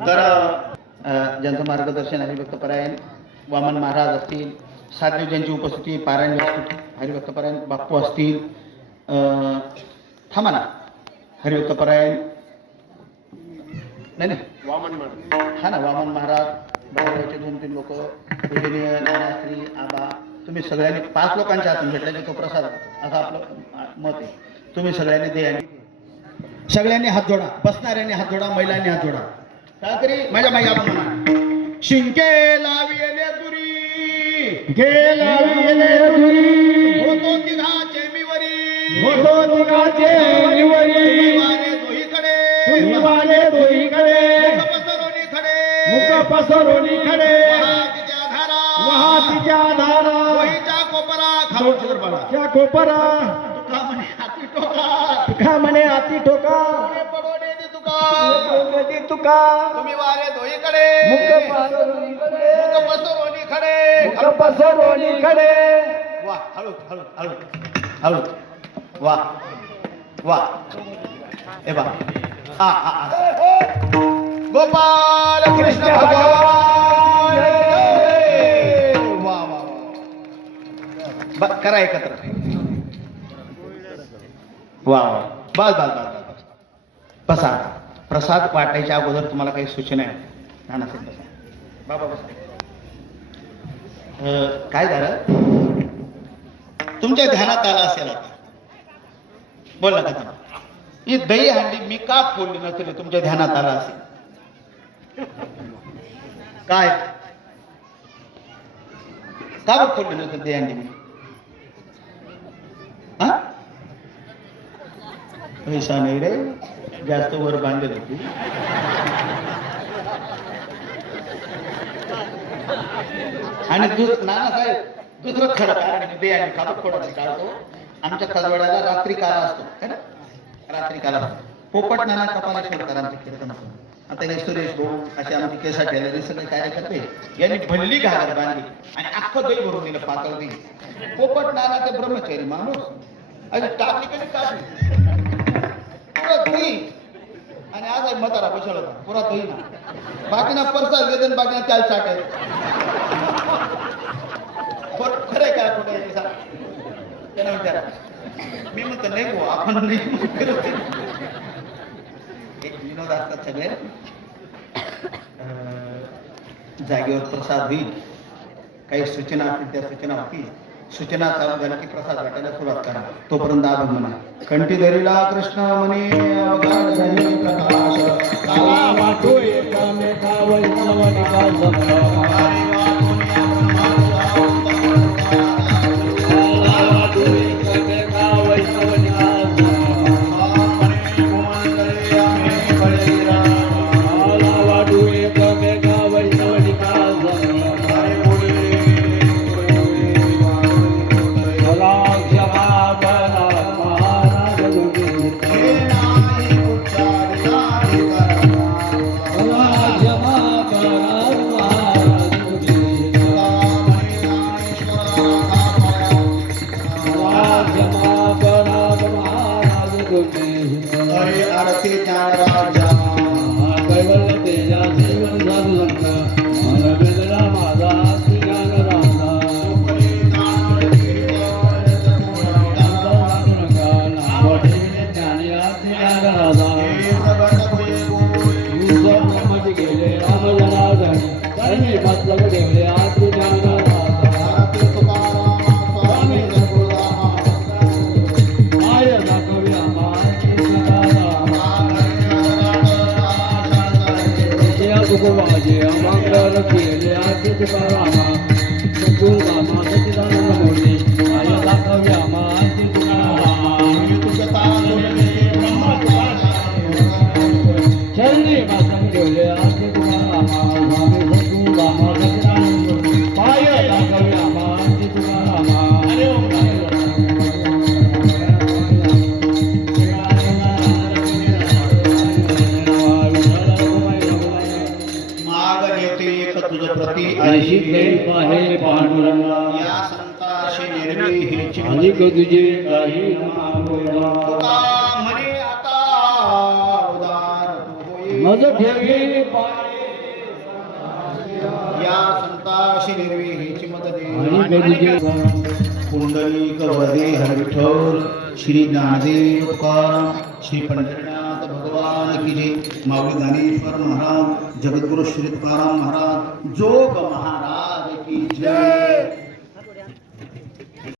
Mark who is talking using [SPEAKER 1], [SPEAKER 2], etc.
[SPEAKER 1] तर ज्यांचं मार्गदर्शन हरिभक्तपरायण वामन महाराज असतील साधू ज्यांची उपस्थिती पारायण व्यासपीठ हरिभक्तपरायण बाप्पू असतील अ, थांबा ना. हरिभक्तपरायण नाही नाही. हा ना वामन महाराज बाहेरचे दोन तीन लोक पूजनीय नानाश्री आबा तुम्ही सगळ्यांनी पाच लोकांच्या हातून भेटल्याने तो प्रसाद असं आपलं मत आहे. तुम्ही सगळ्यांनी दे आणि सगळ्यांनी हात जोडा बसणाऱ्यांनी हात जोडा महिलांनी हात जोडा. काय तरी माझ्या माई आपण म्हणा. शिंके लाविले दुरी
[SPEAKER 2] गेला गेले दुरी
[SPEAKER 1] होतो तिघाचे मिवरी
[SPEAKER 2] होतो तिघाचे निवरी
[SPEAKER 1] वारे दोहीकडे
[SPEAKER 2] निवाले दोहीकडे
[SPEAKER 1] मुख पसरोनी खडे.
[SPEAKER 2] मुख पसरोनी खडे.
[SPEAKER 1] वाहतीच्या धारा.
[SPEAKER 2] वाहतीच्या धारा.
[SPEAKER 1] वहीचा कोपरा.
[SPEAKER 2] त्या कोपरा.
[SPEAKER 1] तुका म्हणे हाती टोका.
[SPEAKER 2] तुका म्हणे आती ठोका. कधी तुका
[SPEAKER 1] तुम्ही वारे दोहीकडे
[SPEAKER 2] मुख पसरोनी खडे
[SPEAKER 1] मुख खडे वा हळू हळू हळू हळू. वा वा. ए बा. आ आ आ. गोपाल कृष्ण भगवान. वा वा करा एकत्र. वा वा बस बस बस बस बसा. प्रसाद. वाटायच्या अगोदर तुम्हाला काही सूचना आहे? नानासाहेब बसा. बाबा बसा. काय झालं? तुमच्या ध्यानात आलं असेल आता. बोल ना का ही दही हंडी मी का फोडली नसेल तुमच्या ध्यानात आलं असेल? काय? का फोडली नसेल दही हंडी? मी पैसा नाही रे जास्त वर बांधत होती. आणि दुस नानासाहेब दुसरं खरं कारण दे आणि काढतो काढतो आमच्या कजवड्याला रात्री काला असतो है ना? रात्री काला. पोपट नाना कपाला ठेवतात आमच्या कीर्तन आता हे सुरेश भाऊ असे आमचे केसा गॅलरी सगळे कार्यकर्ते यांनी भल्ली घालत बांधली आणि अख्खं दही भरून दिलं पातळ दही पोपट नाना ते ब्रह्मचारी माणूस. आणि टाकली कधी टाकली? पुरा आणि आज आहे म्हातारा बसला होता. पुरा दही ना बाकीना परसा वेदन बाकीना त्याल चाट खरंय खरं काय कुठे आहे त्यांना विचारा. मी म्हणतो नाही गो आपण नाही एक विनोद असतात सगळे. अं, जागेवर प्रसाद होईल. काही सूचना असतील त्या सूचना होतील. सूचना चालू झाल्या की प्रसाद वाटायला सुरुवात करा. तोपर्यंत आभार म्हणा कंठी धरीला कृष्ण म्हणे अवघड प्रकाश. हरे आरती ज्ञान राजा
[SPEAKER 2] कैवल्य तेजा साधू संत. मला वेदना माझा ज्ञान राजा. गेले राम जनार्दन धर्मी मतलब ठेवले जया तुकोबाजे अमांगल केले आधी तुकारामा पांडुरंगा
[SPEAKER 1] या संताशी
[SPEAKER 2] अधिक तुझे काही मज ठेवी
[SPEAKER 1] या संताशी मत दे कुंडली कवदे हरिठोर श्री ज्ञानदेव तुकाराम श्री पंढरीनाथ भगवान की जय माऊली ज्ञानेश्वर महाराज जगद्गुरु श्री तुकाराम महाराज जोग महाराज की जय